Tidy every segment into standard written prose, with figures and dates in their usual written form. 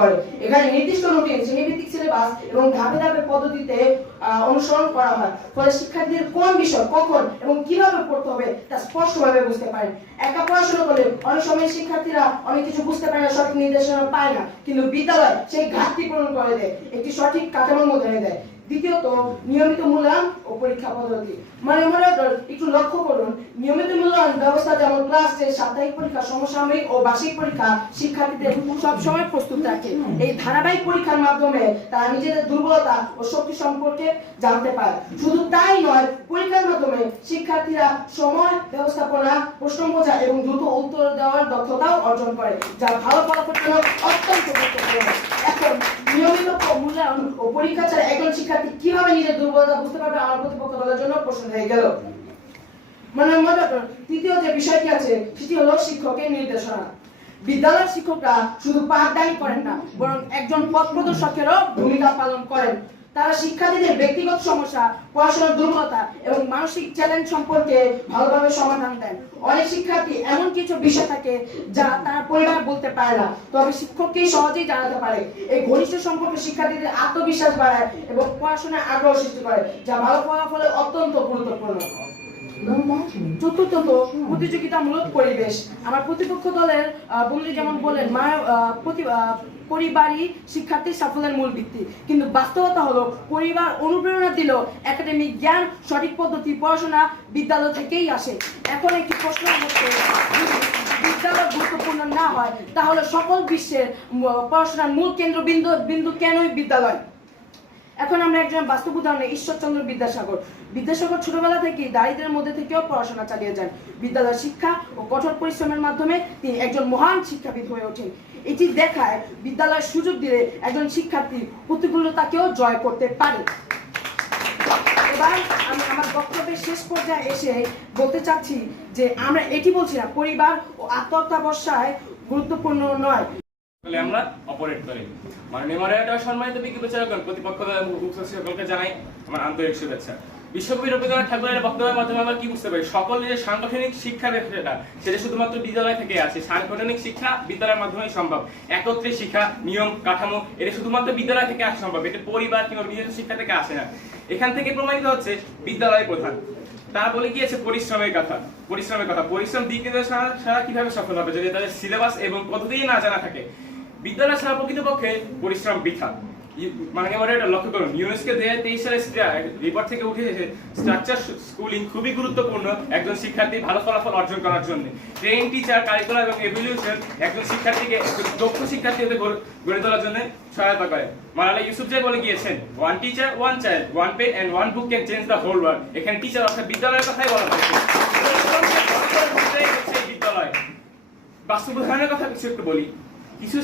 করে। এখানে নির্দিষ্ট রুটিন, শ্রেণীভিত্তিক সিলেবাস এবং ধাপে ধাপে পদ্ধতিতে অনুসরণ করা হয়, ফলে শিক্ষার্থীদের কোন বিষয় কখন এবং কিভাবে পড়তে হবে তা স্পষ্টভাবে বুঝতে পারেন। একা পড়াশোনা করলে অনেক সময় শিক্ষার্থীরা অনেক কিছু বুঝতে পারে না, সঠিক নির্দেশনা পায় না, কিন্তু বিদ্যালয় সেই ঘাটতি পূরণ করে দেয়, একটি সঠিক কাঠামোর মধ্যে এনে দেয়। দ্বিতীয়ত, নিয়মিত মূল্যায়ন ও পরীক্ষা পদ্ধতি। একটু লক্ষ্য করুন, নিয়মিত মূল্যায়ন ব্যবস্থা যেমন ক্লাস টেস্ট, সাপ্তাহিক পরীক্ষা, সমসাময়িক ও বার্ষিক পরীক্ষা শিক্ষার্থীদের সব সময় প্রস্তুত রাখে। এই ধারাবাহিক পরীক্ষার মাধ্যমে তারা নিজেদের দুর্বলতা ও শক্তি সম্পর্কে জানতে পারে। শুধু তাই নয়, পরীক্ষার মাধ্যমে শিক্ষার্থীরা সময় ব্যবস্থাপনা, প্রশ্ন বোঝা এবং দ্রুত উত্তর দেওয়ার দক্ষতাও অর্জন করে, যা ভালো ফলাফলের জন্য অত্যন্ত গুরুত্বপূর্ণ। এখন নিয়মিত মূল্যায়ন ও পরীক্ষা ছাড়া একজন শিক্ষার্থী কিভাবে নিজের দুর্বলতা বুঝতে পারবে? আমার প্রতিপক্ষ দলের জন্য প্রশ্ন হয়ে গেল। তৃতীয় যে বিষয়টি আছে সেটি হলো শিক্ষকের নির্দেশনা। বিদ্যালয়ের শিক্ষকরা শুধু পাঠদানই করেন না, বরং একজন পথ প্রদর্শকেরও ভূমিকা পালন করেন। তারা শিক্ষার্থীদের ব্যক্তিগত সমস্যা, পড়াশোনার দুর্বলতা এবং মানসিক চ্যালেঞ্জ সম্পর্কে ভালোভাবে সমাধান দেন। অনেক শিক্ষার্থী এমন কিছু বিষয় থাকে যা তার পরিবার বলতে পারে না, তবে শিক্ষককেই সহজেই জানাতে পারে। এই ঘনিষ্ঠ সম্পর্ক শিক্ষার্থীদের আত্মবিশ্বাস বাড়ায় এবং পড়াশোনায় আগ্রহ সৃষ্টি করে, যা ভালো ফলাফলের অত্যন্ত গুরুত্বপূর্ণ। চতুর্থত, প্রতিযোগিতামূলক পরিবেশ। আমার প্রতিপক্ষ দলের বন্ধু যেমন বলেন, পরিবারই শিক্ষার্থীর সাফল্যের মূল ভিত্তি, কিন্তু বাস্তবতা হলো পরিবার অনুপ্রেরণা দিলেও একাডেমিক জ্ঞান, সঠিক পদ্ধতি পড়াশোনা বিদ্যালয় থেকেই আসে। এখন একটি প্রশ্ন হচ্ছে, বিদ্যালয় গুরুত্বপূর্ণ না হয় তাহলে সকল বিশ্বের পড়াশোনার মূল কেন্দ্রবিন্দু কেনই বিদ্যালয়? এখন আমরা একজন বাস্তব উদাহরণে ঈশ্বরচন্দ্র বিদ্যাসাগর ছোটবেলা থেকেই দারিদ্র্যের মধ্যে থেকেও পড়াশোনা চালিয়ে যান। বিদ্যালয় শিক্ষা ও কঠোর পরিশ্রমের মাধ্যমে তিনি একজন মহান শিক্ষাবিদ হয়ে ওঠেন। এটি দেখায় বিদ্যালয়ের সুযোগ দিলে একজন শিক্ষার্থী প্রতিকূলতাকেও জয় করতে পারে। এবার আমি আমার বক্তব্যের শেষ পর্যায়ে এসে বলতে চাচ্ছি যে আমরা এটি বলছি না পরিবার ও আত্মহত্যাবসায় গুরুত্বপূর্ণ নয়, আমরা অপারেট করি। মাননীয় মডারেটর, সম্মানিত বিজ্ঞপ্তিচারকগণ, প্রতিপক্ষ সকলকে জানাই আমার আন্তরিক শুভেচ্ছা। বিশ্বকবি রবীন্দ্রনাথ ঠাকুরের বক্তব্যের মাধ্যমে আমরা কি বুঝতে পারি? সকল যে সাংগঠনিক শিক্ষা সেটা শুধুমাত্র বিদ্যালয় থেকে আসে। সাংগঠনিক শিক্ষা বিদ্যালয়ের মাধ্যমেই সম্ভব। একত্রে শিক্ষা, নিয়ম কাঠামো, এটা শুধুমাত্র বিদ্যালয় থেকে আসা সম্ভব, এটা পরিবার কিংবা নিজস্ব শিক্ষা থেকে আসে না। এখান থেকে প্রমাণিত হচ্ছে বিদ্যালয় প্রধান। তারা বলে গিয়েছে পরিশ্রম দিক নির্দেশনা কিভাবে সফল হবে যদি তাদের সিলেবাস এবং পদ্ধতি না জানা থাকে। বিদ্যালয় ছাড়া প্রকৃতপক্ষে পরিশ্রম বৃথা। লক্ষ্য করুন, ইউনেস্কো 2023 সালে রিপোর্ট থেকে উঠে এসেছে স্ট্রাকচার স্কুলিং খুবই গুরুত্বপূর্ণ একজন শিক্ষার্থী ভালো ফলাফল অর্জন করার জন্য। ট্রেন, টিচার, কারিকুলাম এবং এভ্যালুয়েশন একজন শিক্ষার্থীকে দক্ষ শিক্ষার্থী হতে গড়ে তোলার জন্য সহায়তা করে। মালালা ইউসুফজাই বলে গিয়েছেন, one teacher, one child, one pen and one book can change the whole world. এখানে টিচার অর্থাৎ বিদ্যালয়ের কথাই বলা হয়েছে। বিদ্যালয় বাস্তব উদাহরণের কথা কিছু একটু বলি। কিছু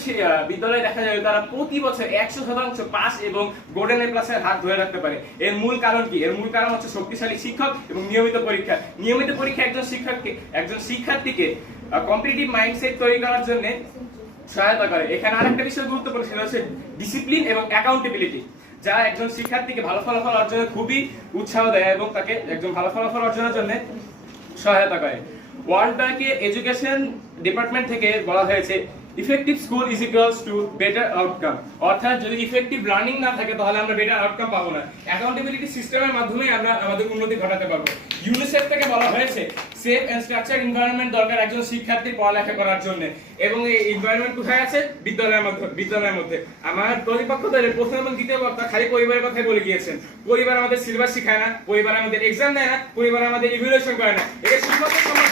বিদ্যালয়ে দেখা যায় তারা প্রতি বছর 100% পাস এবং গোল্ডেন এ প্লাসের হাত ধরে রাখতে পারে। এর মূল কারণ কি? এর মূল কারণ হচ্ছে শক্তিশালী শিক্ষক এবং নিয়মিত পরীক্ষা। নিয়মিত পরীক্ষা একজন শিক্ষার্থীকে কম্পিটিটিভ মাইন্ডসেট তৈরি করার জন্য সহায়তা করে। এখানে আরেকটা বিষয় গুরুত্বপূর্ণ, সেটা হচ্ছে ডিসিপ্লিন এবং অ্যাকাউন্টেবিলিটি, যা একজন শিক্ষার্থীকে ভালো ফলাফল অর্জনে খুবই উৎসাহ দেয় এবং তাকে একজন ভালো ফলাফল অর্জনের জন্য সহায়তা করে। ওয়ার্ল্ড ব্যাংকের এডুকেশন ডিপার্টমেন্ট থেকে বলা হয়েছে, effective school is equals to better outcome. অর্থাৎ যদি ইফেক্টিভ লার্নিং না থাকে তাহলে আমরা বেটার আউটকাম পাবো না। অ্যাকাউন্টেবিলিটি সিস্টেমের মাধ্যমে আমরা আমাদের উন্নতি ঘটাতে পারবো। ইউনিসেফ থেকে বলা হয়েছে, সেফ এন্ড স্ট্রাকচার এনভায়রনমেন্ট দরকার একজন শিক্ষার্থী পড়ালেখা করার জন্য, এবং এই এনভায়রনমেন্ট কোথায় আছে? বিদ্যালয়ের মধ্যে। আমার প্রতিপক্ষ দলের প্রথম এবং দ্বিতীয় বক্তা খালি পরিবারের কথাই বলে গিয়েছেন। পরিবার আমাদের সিলেবাস শেখায় না, পরিবার আমাদের এক্সাম দেয় না, পরিবার আমাদের ইভ্যালুয়েশন করে না। এটা শিক্ষকের সমাজ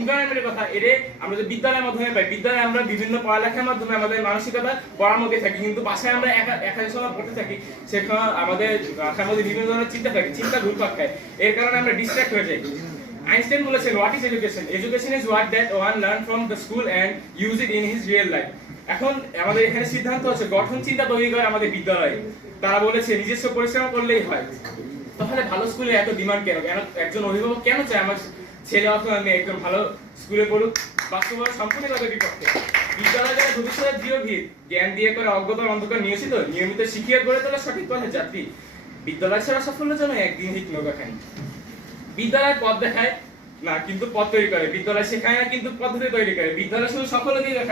এনভায়রনমেন্টের কথা আমরা যে বিদ্যালয়ের মাধ্যমে পাই। বিদ্যালয়ে আমরা বিভিন্ন পড়ালেখার মাধ্যমে আমাদের মানসিকতা পড়ার মধ্যে থাকি, কিন্তু বাসায় আমরা একা সময় পড়তে থাকি, সেখানে আমাদের মাথার মধ্যে বিভিন্ন ধরনের চিন্তা ঘুরপাক খায়। এর কারণে আমরা ডিস্ট্রাক্ট হয়ে যাই। আইনস্টাইন বলেছেন, what is education? Education is what that one learn from the school and use it in his real life. এখন আমাদের এখানে সিদ্ধান্ত হচ্ছে গঠন চিন্তা তৈরি করে আমাদের বিদ্যালয়ে। তারা বলেছে নিজস্ব পরিশ্রম করলেই হয়। তাহলে ভালো স্কুলে এত ডিমান্ড কেন? একজন অভিভাবক কেন চায় আমার ছেলে অথবা আমি একদম ভালো স্কুলে পড়ুক? বাস্তবতা সম্পূর্ণভাবে বিপক্ষে। বিদ্যালয় যারা ভবিষ্যতের দৃঢ়ভীর, জ্ঞান দিয়ে করে অজ্ঞতার অন্ধকার নিয়মিত শিখিয়ে গড়ে তোলা সঠিক পথের যাত্রী। বিদ্যালয় ছাড়া সাফল্যের জন্য একদিন হিট নৌকা খানি। বিদ্যালয় পথ দেখায়, না, কিন্তু পথ তৈরি করে। বিদ্যালয় শেখায় না, কিন্তু পদ্ধতি তৈরি করে। বিদ্যালয় শুধু সফলতাই দেখায়।